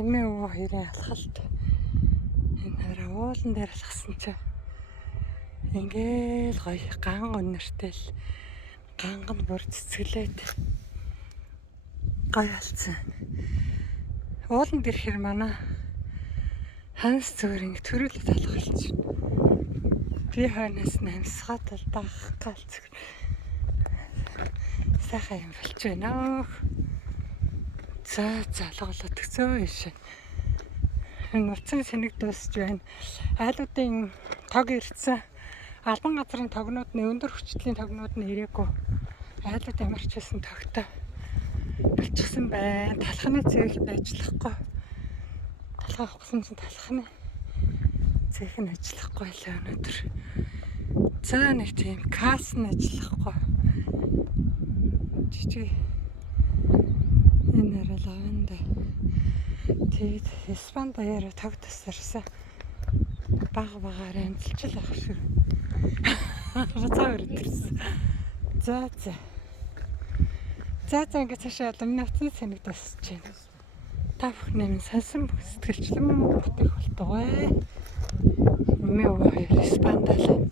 эмээ өвөө хоёрын алхалт. Энэ хараа уулан дээр алхсан чи ингээл гоё ган өнөртэй л ганган бүр цэцгэлээд гоё алцсан. Ууланд ирэхээр манай ханс зүгээр ингэ төрүүлээд алхалч. Би хойноос намсгаад л даах галц. Сайхан юм болж байна. За залгалаад төцөө биш. Энэ уцын сэнэг дуусж байна. Айлуудын тог ирсэн. Албан газрын тогнууд нь өндөр хүчтэй тогнууд нь ирээгүй. Айлууд ямарч байсан тогтой болчихсон байна. Талхны цэвэрлт ажиллахгүй. Талхаа авахсан чинь талхны цэвэх нь ажиллахгүй л өнөөдөр. За нэг тийм касс нь ажиллахгүй. Жижиг энэ арай лаванда. Тэгээд Испани даяараа тог тасарсан. Багаар амжилт авах шүү. Буцаа өрдөрсөн. За. За ингэ цаашаа миний утасны сэнэг тасч байна. Та бүхний минь сонсон сэтгэлчлэн бүтээх болтугай. Эмээ өвөө хоёр Испанид л